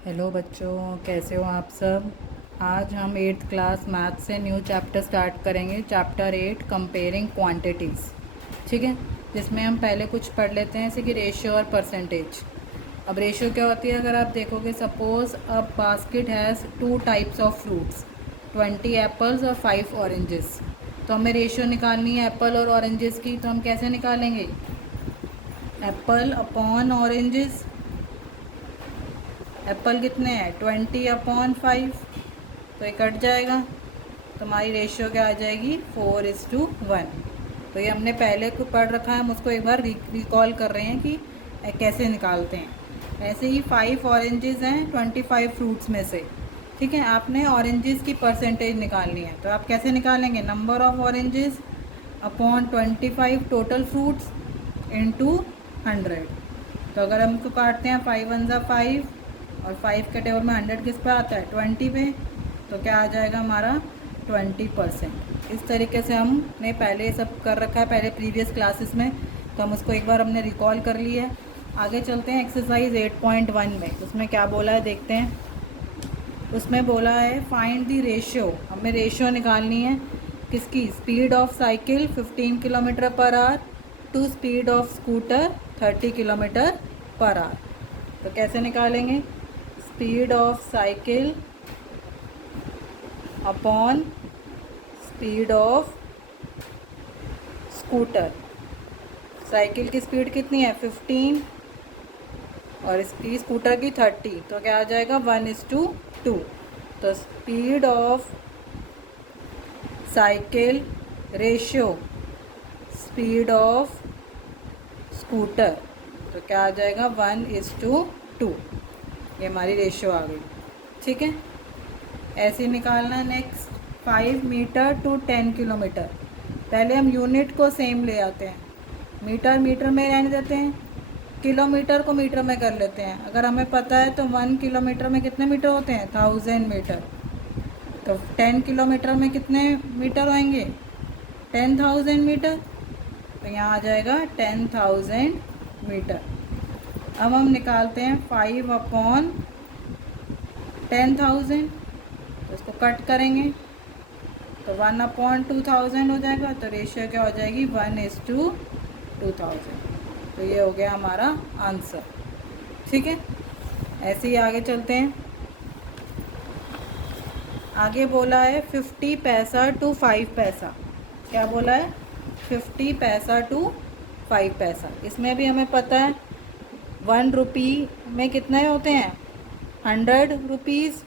Hello बच्चों, कैसे हो आप सब। आज हम 8th क्लास मैथ से न्यू चैप्टर स्टार्ट करेंगे। Chapter 8 comparing quantities. ठीक है, जिसमें हम पहले कुछ पढ़ लेते हैं जैसे कि रेशियो और परसेंटेज। अब रेशियो क्या होती है, अगर आप देखोगे suppose a basket has 2 types of fruits, 20 apples और 5 ऑरेंजेस। तो हमें रेशियो निकालनी है एप्पल और ऑरेंजेस की। तो हम कैसे निकालेंगे, एप्पल अपॉन ऑरेंजेस। एप्पल कितने हैं, 20/5। तो ये कट जाएगा, तो हमारी रेशियो क्या आ जाएगी, 4:1। तो ये हमने पहले को पढ़ रखा है, हम उसको एक बार रिकॉल कर रहे हैं कि कैसे निकालते हैं। ऐसे ही 5 ऑरेंजेस हैं 25 फ्रूट्स में से। ठीक है, आपने ऑरेंजेस की परसेंटेज निकालनी है। तो आप कैसे निकालेंगे, number of oranges upon 25 total fruits into 100। तो अगर हम इसको काटते हैं 5 1 ज़ा 5 और 5 के टेबल में 100 किस पे आता है, 20 पे। तो क्या आ जाएगा हमारा 20%। इस तरीके से हमने पहले ये सब कर रखा है पहले प्रीवियस क्लासेस में, तो हम उसको एक बार हमने रिकॉल कर लिया है। आगे चलते हैं एक्सरसाइज 8.1 में। उसमें क्या बोला है देखते हैं। उसमें बोला है फाइंड द रेशियो, हमें रेशियो निकालनी है किसकी, speed of cycle 15 kilometre per hour to speed of scooter 30 kilometre per hour. तो कैसे निकालेंगे, speed of cycle upon speed of scooter. Cycle की स्पीड कितनी है 15 और इसकी स्कूटर की 30, तो क्या आ जाएगा 1:2। तो speed of cycle ratio speed of scooter, तो क्या आ जाएगा 1:2। ये हमारी रेशियो आ गई। ठीक है, ऐसे निकालना है। Next 5 metre to 10 kilometre. पहले हम यूनिट को सेम ले आते हैं, मीटर मीटर में रहने देते हैं, किलोमीटर को मीटर में कर लेते हैं। अगर हमें पता है तो 1 किलोमीटर में कितने मीटर होते हैं, 1000 मीटर। तो 10 किलोमीटर में कितने मीटर होंगे, 10,000 मीटर। तो यहाँ आ जाएगा 10,000 मीटर। अब हम निकालते हैं 5/10,000। तो इसको कट करेंगे तो 1/2000 हो जाएगा। तो रेशियो क्या हो जाएगी, 1:2000। तो ये हो गया हमारा आंसर। ठीक है, ऐसे ही आगे चलते हैं। आगे बोला है 50 पैसा टू 5 पैसा। क्या बोला है, 50 पैसा टू 5 पैसा। इसमें भी हमें पता है 1 रुपी में कितने होते हैं, 100 रुपीज़।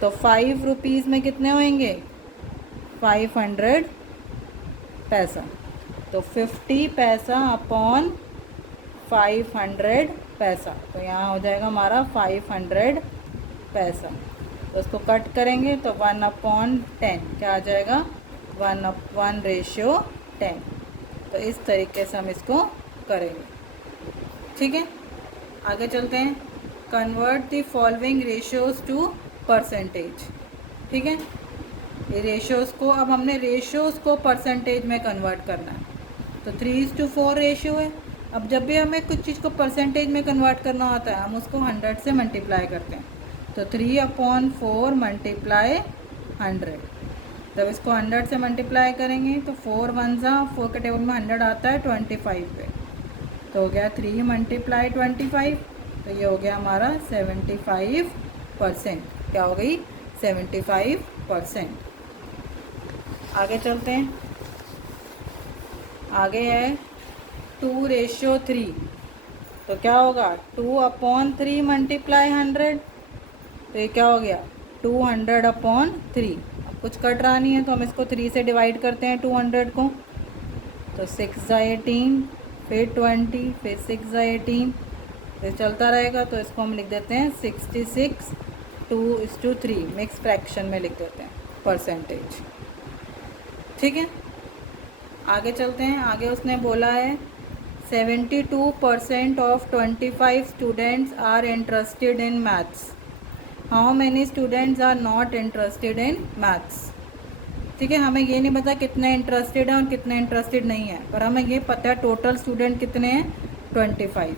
तो 5 रुपीज़ में कितने होंगे, 500 पैसा। तो 50 पैसा अपॉन 500 पैसा। तो यहाँ हो जाएगा हमारा 500 पैसा। तो उसको कट करेंगे तो 1/10 क्या आ जाएगा, 1:10। तो इस तरीके से हम इसको करेंगे। ठीक है, आगे चलते हैं। Convert the following ratios to percentage. ठीक है, ये रेशियोज़ को, अब हमने रेशियोज़ को परसेंटेज में कन्वर्ट करना है। तो 3:4 रेशियो है। अब जब भी हमें कुछ चीज़ को परसेंटेज में कन्वर्ट करना होता है, हम उसको 100 से मल्टीप्लाई करते हैं। तो 3/4 मल्टीप्लाई 100। जब इसको 100 से मल्टीप्लाई करेंगे तो 4 1 ज़ा 4 के टेबल में 100 आता है 25 पे। तो हो गया 3 मल्टीप्लाई 25। तो ये हो गया हमारा 75%। क्या हो गई, 75%। आगे चलते हैं। आगे है 2:3। तो क्या होगा, 2/3 मल्टीप्लाई 100। तो ये क्या हो गया, 200/3। अब कुछ कट रहा नहीं है तो हम इसको 3 से डिवाइड करते हैं 200 को। तो 6 ज़ा 18, फिर 20, फिर 6 ज़ा 18, फिर चलता रहेगा। तो इसको हम लिख देते हैं 66 2:3, मिक्स फ्रैक्शन में लिख देते हैं परसेंटेज। ठीक है, आगे चलते हैं। आगे उसने बोला है 72% of 25 students are interested in maths. How many students are not interested in maths. ठीक है, हमें ये नहीं पता कितने इंटरेस्टेड हैं और कितने इंटरेस्टेड नहीं है, पर हमें ये पता है टोटल स्टूडेंट कितने हैं, 25।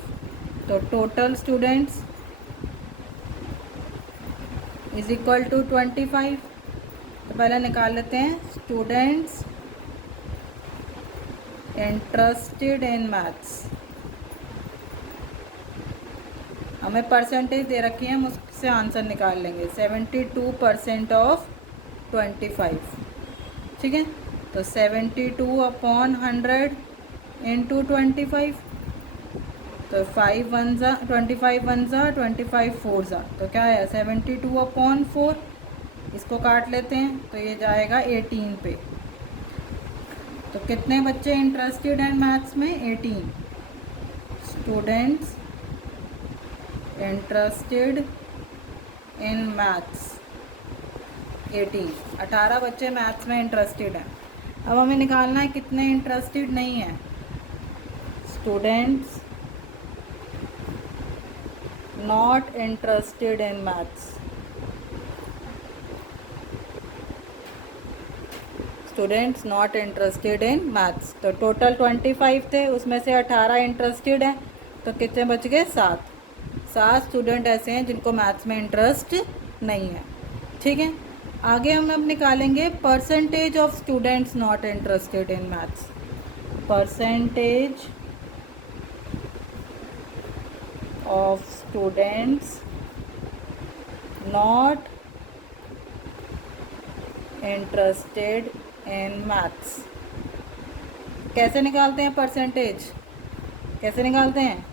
तो total students is equal to 25। तो पहले निकाल लेते हैं स्टूडेंट्स इंटरेस्टेड इन मैथ्स। हमें परसेंटेज दे रखी है, हम उससे आंसर निकाल लेंगे। 72% ऑफ 25, ठीक है। तो 72/100 इंटू 25, तो 5 1 ज़ा 25 1 ज़ा 25 4 ज़ा, तो क्या है 72/4। इसको काट लेते हैं तो ये जाएगा 18 पे। तो कितने बच्चे इंटरेस्टेड हैं मैथ्स में? 18 स्टूडेंट्स इंटरेस्टेड इन मैथ्स। 18 बच्चे मैथ्स में इंटरेस्टेड हैं। अब हमें निकालना है कितने इंटरेस्टेड नहीं हैं। Students not interested in maths. Students not interested in maths. तो टोटल 25 थे, उसमें से 18 इंटरेस्टेड हैं, तो कितने बच गए? 7 स्टूडेंट ऐसे हैं जिनको मैथ्स में इंटरेस्ट नहीं है, ठीक है। आगे हम अब निकालेंगे percentage of students not interested in maths. Percentage of students not interested in maths. कैसे निकालते हैं परसेंटेज? कैसे निकालते हैं?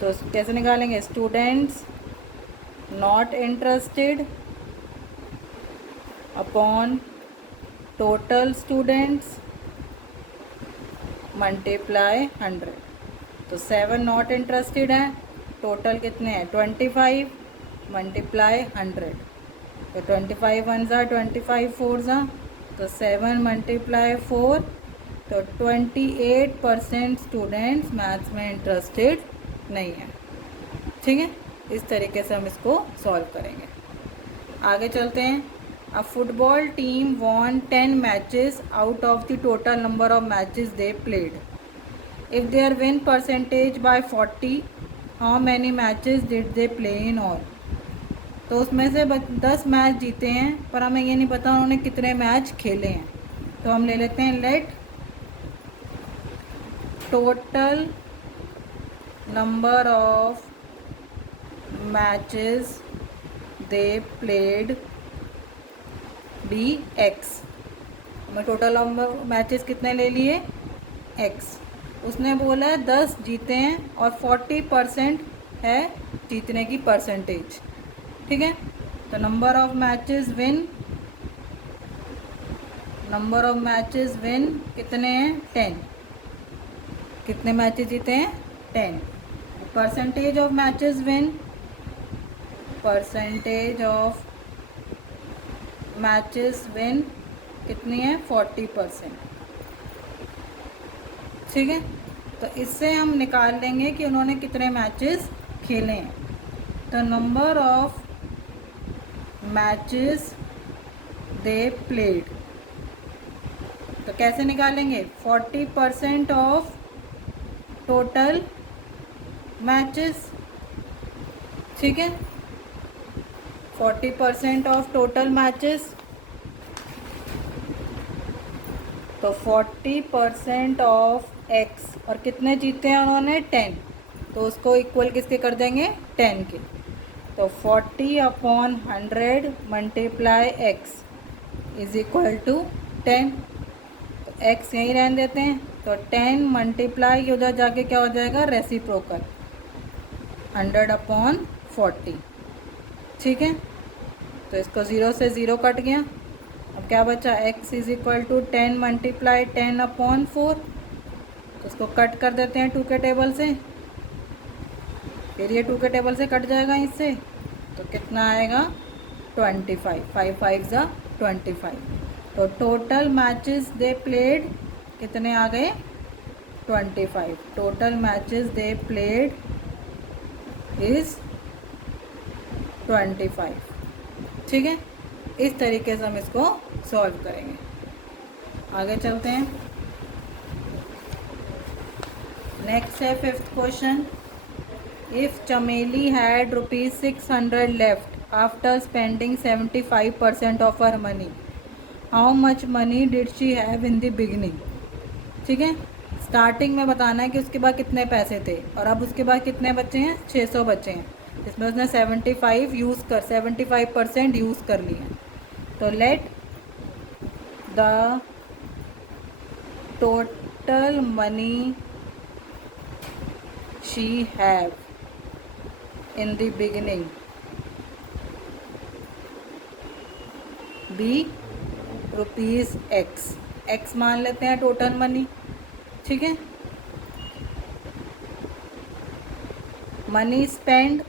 तो कैसे निकालेंगे? Students not interested upon total students multiply 100। तो 7 नॉट इंटरेस्टेड हैं, टोटल कितने हैं? 25 मल्टीप्लाई 100। तो 25 1 ज़ा 25 4 ज़ा, तो 7 मल्टीप्लाई 4, तो 28% स्टूडेंट्स मैथ्स में इंटरेस्टेड नहीं है, ठीक है। इस तरीके से हम इसको सॉल्व करेंगे। आगे चलते हैं। A football team won 10 matches out of the total number of matches they played. If their win percentage by 40, how many matches did they play in all. तो उसमें से 10 मैच जीते हैं, पर हमें ये नहीं पता उन्होंने कितने मैच खेले हैं। तो हम ले लेते हैं let total number of matches they played be x. हमें टोटल नंबर मैचेस कितने ले लिए? एक्स। उसने बोला 10 जीते हैं और 40% है जीतने की परसेंटेज, ठीक है। तो नंबर ऑफ मैचेस विन कितने हैं? 10। कितने मैचेस जीते हैं? 10। परसेंटेज ऑफ मैचेस विन कितनी है? 40%, ठीक है। तो इससे हम निकाल लेंगे कि उन्होंने कितने मैचेस खेले हैं। तो number of matches they played, तो कैसे निकालेंगे? 40% ऑफ टोटल मैचेस, ठीक है। 40% ऑफ टोटल मैचेस, तो 40% ऑफ एक्स, और कितने जीते हैं उन्होंने? 10। तो उसको इक्वल किसके कर देंगे? 10 के। तो 40/100 multiply x is equal to 10। तो एक्स यहीं रहने देते हैं, तो 10 मल्टीप्लाई उधर जाके क्या हो जाएगा? रेसिप्रोकल 100/40, ठीक है। तो इसको 0 से 0 कट गया। अब क्या बचा? x is equal to 10 multiply 10/4। तो उसको कट कर देते हैं 2 के टेबल से, फिर ये 2 के टेबल से कट जाएगा इससे, तो कितना आएगा? 25। 5 5 ज़ा 25। तो टोटल मैचेस दे प्लेड कितने आ गए? 25। Total matches they played is 25, ठीक है। इस तरीके से हम इसको सॉल्व करेंगे। आगे चलते हैं। नेक्स्ट है 5th क्वेश्चन। इफ़ चमेली had ₹600 left after spending 75% of her money, how much money did she have in the beginning. ठीक है, स्टार्टिंग में बताना है कि उसके बाद कितने पैसे थे और अब उसके बाद कितने बचे हैं, 600 बचे हैं, इसमें उसने 75% यूज़ कर लिए हैं। तो let the total money she have in the beginning be ₹X। X मान लेते हैं टोटल मनी। ठीक है, money spend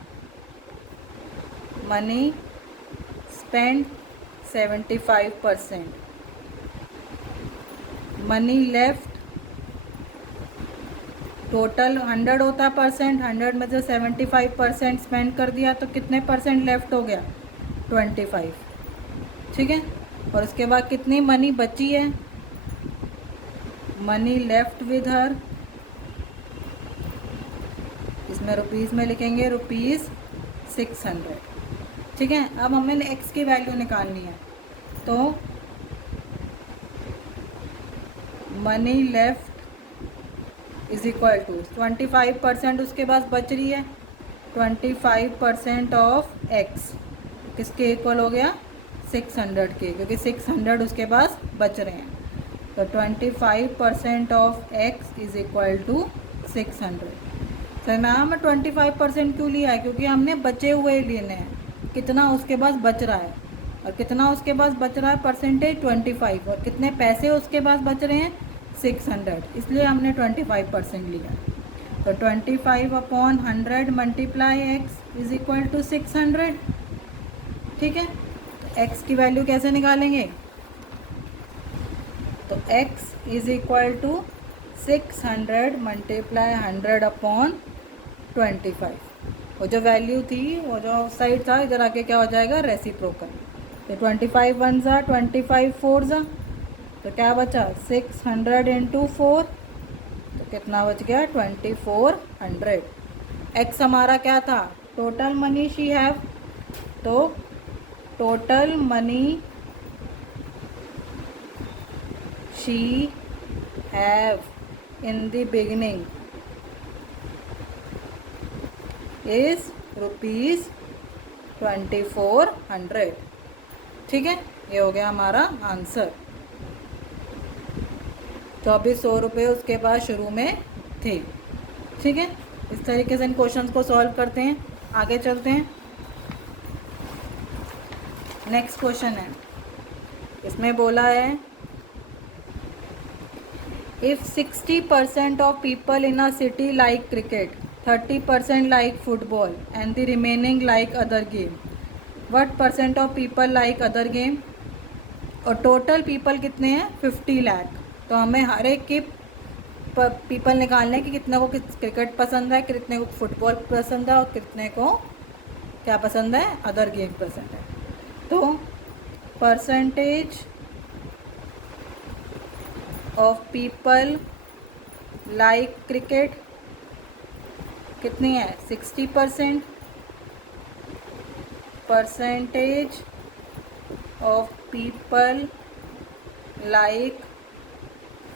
75%, money left, total 100 होता है परसेंट, 100 में से 75% स्पेंड कर दिया तो कितने परसेंट लेफ्ट हो गया, 25। ठीक है, और उसके बाद कितनी मनी बची है, मनी लेफ्ट विद हर, इसमें रुपीज़ में लिखेंगे ₹600। ठीक है, अब हमें एक्स की वैल्यू निकालनी है। तो money left is equal to 25% उसके पास बच रही है, 25% ऑफ एक्स किसके इक्वल हो गया, 600 के, क्योंकि 600 उसके पास बच रहे हैं। तो 25% of x is equal to 600। Sir ma'am 25% क्यों लिया है, क्योंकि हमने बचे हुए लेने हैं, कितना उसके पास बच रहा है, और कितना उसके पास बच रहा है परसेंटेज 25, और कितने पैसे उसके पास बच रहे हैं 600, इसलिए हमने 25% लिया। तो 25/100 multiply x is equal to 600। ठीक है, तो एक्स की वैल्यू कैसे निकालेंगे, तो x is equal to 600 multiply 100/25। वो जो वैल्यू थी, वो जो साइड था, इधर आके क्या हो जाएगा, रेसिप्रोकल। तो 25 1 ज़ा 25 4 ज़ा, तो क्या बचा 600 इंटू 4, तो कितना बच गया 2400। एक्स हमारा क्या था, टोटल मनी शी हैव, तो total money she have in the beginning is ₹2400। ठीक है, ये हो गया हमारा आंसर। 2400 रुपये उसके पास शुरू में थे। ठीक है, इस तरीके से इन क्वेश्चंस को सॉल्व करते हैं। आगे चलते हैं, नेक्स्ट क्वेश्चन है, इसमें बोला है if 60% of people in a city like cricket, 30% like football and the remaining like other game, what percent of people like other game. और टोटल पीपल कितने हैं, 50 लाख। तो हमें हर एक के पीपल निकालने हैं कि कितने को क्रिकेट पसंद है, कितने को फुटबॉल पसंद है, और कितने को क्या पसंद है, अदर गेम पसंद है। तो percentage of people like cricket कितनी है, 60%। Percentage of people like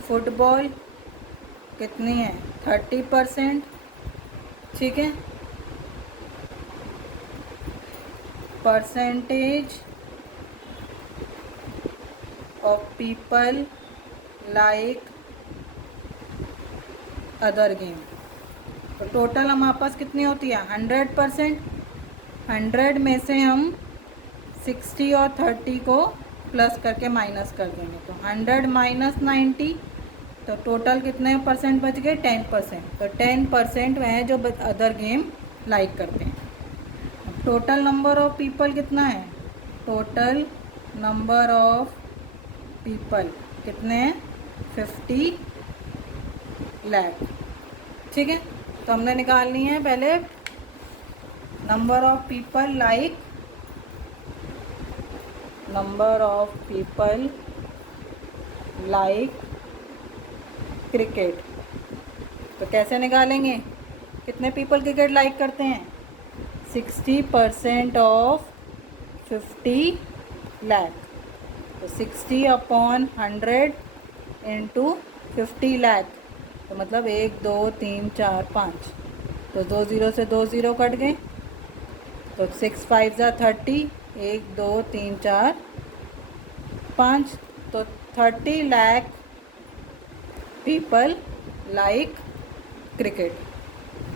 football कितनी है, 30%। ठीक है, percentage of people like other game, तो टोटल हमारे पास कितनी होती है, 100%। 100 में से हम 60 और 30 को प्लस करके माइनस कर देंगे, तो 100 माइनस 90, तो टोटल कितने परसेंट बच गए, 10%। तो 10% वह हैं जो अदर गेम लाइक करते हैं। टोटल नंबर ऑफ पीपल कितना है, टोटल नंबर ऑफ पीपल कितने हैं, 50 लाख। ठीक है, तो हमने निकालनी है पहले number of people like, number of people like cricket. तो कैसे निकालेंगे, कितने पीपल क्रिकेट लाइक करते हैं? 60% ऑफ 50 लाख। तो 60/100 इंटू 50 लाख, तो मतलब 1 2 3 4 5। तो 2 ज़ीरो से 2 ज़ीरो कट गए, तो 6 5 ज़ा 30, 1 2 3 4 5। तो 30 लाख पीपल लाइक क्रिकेट।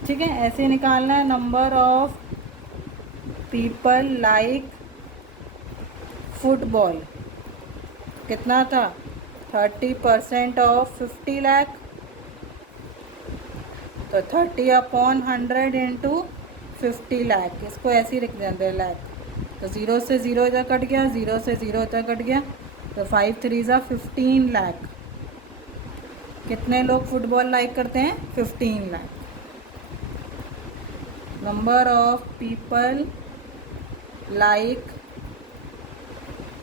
ठीक है, ऐसे निकालना है number of people like football. कितना था? 30% ऑफ 50 लाख, तो 30/100 इंटू 50 लाख। इसको ऐसे ही रख देंगे लाख। तो 0 से 0 इधर कट गया, 0 से 0 इधर कट गया, तो 5 3 ज़ा 15 लाख। कितने लोग फुटबॉल लाइक करते हैं? 15 lakh. Number of people like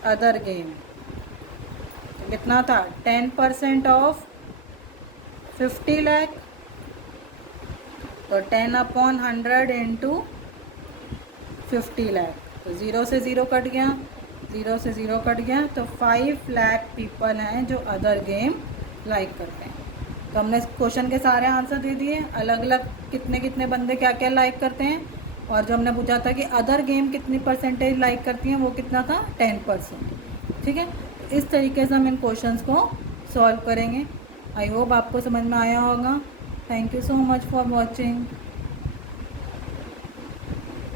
other game, कितना था? 10% ऑफ 50 लाख, तो 10/100 इंटू 50 लाख। तो 0 से 0 कट गया, 0 से 0 कट गया, तो 5 लाख पीपल हैं जो अदर गेम लाइक करते हैं। तो हमने क्वेश्चन के सारे आंसर दे दिए, अलग अलग कितने कितने बंदे क्या क्या लाइक करते हैं। और जो हमने पूछा था कि अदर गेम कितनी परसेंटेज लाइक करती हैं, वो कितना था? 10%। ठीक है, तो इस तरीके से हम इन क्वेश्चंस को सॉल्व करेंगे। आई होप आपको समझ में आया होगा। Thank you so much for watching.